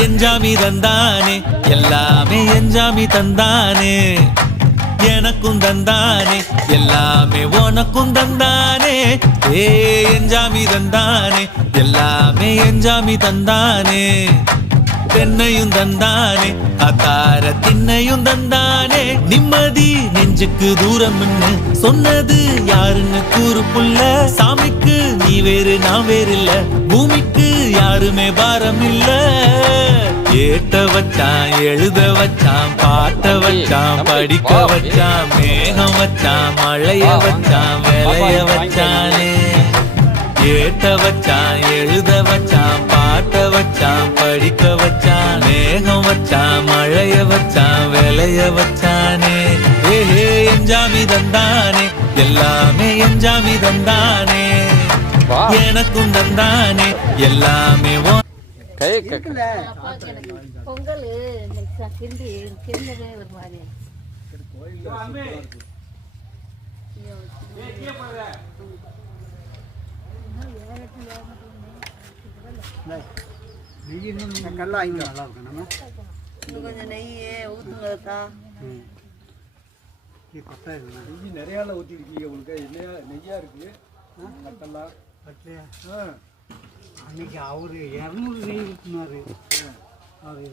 எஞ்சாமி தந்தானே எல்லாமே எஞ்சாமி தந்தானே எனக்கும் தந்தானே எல்லாமே உனக்கும் தந்தானே ஏ எஞ்சாமி தந்தானே எல்லாமே எஞ்சாமி தந்தானே தென்னையும் தந்தானே அக்கார திண்ணையும் தந்தானே நிம்மதி நெஞ்சுக்கு தூரம்னு சொன்னது யாருன்னு கூறு புள்ள சாமிக்கு நீ வேறு நான் வேறு இல்ல பூமிக்கு யாருமே பாரம் இல்ல ஏட்ட வச்சான் எழுத வச்சான் பாட்ட வச்சான் படிக்க வச்சான் மேகம் வச்சான் மழைய வச்சான் விளைய வச்சானே ஏட்ட வச்சான் எழுத வச்சான் பாட்ட வச்சான் படிக்க வச்சான் மேகம் வச்சான் மழைய வச்சான் விளைய வச்சானே ஏஹே எஞ்சாமி தந்தானே எல்லாமே எஞ்சாமி தந்தானே எனக்கும் தந்தானே எல்லாமே பொங்கல் கிண்டவே ஒரு மாதிரி கொஞ்சம் நெய்யே ஊத்துங்கக்கா நெய் நிறையால ஊற்றிருக்கீங்க உங்களுக்கு நெய்யா இருக்கு கட்டெல்லாம் அன்னைக்கு அவரு 200 நெய் ஊற்றினாரு அவரு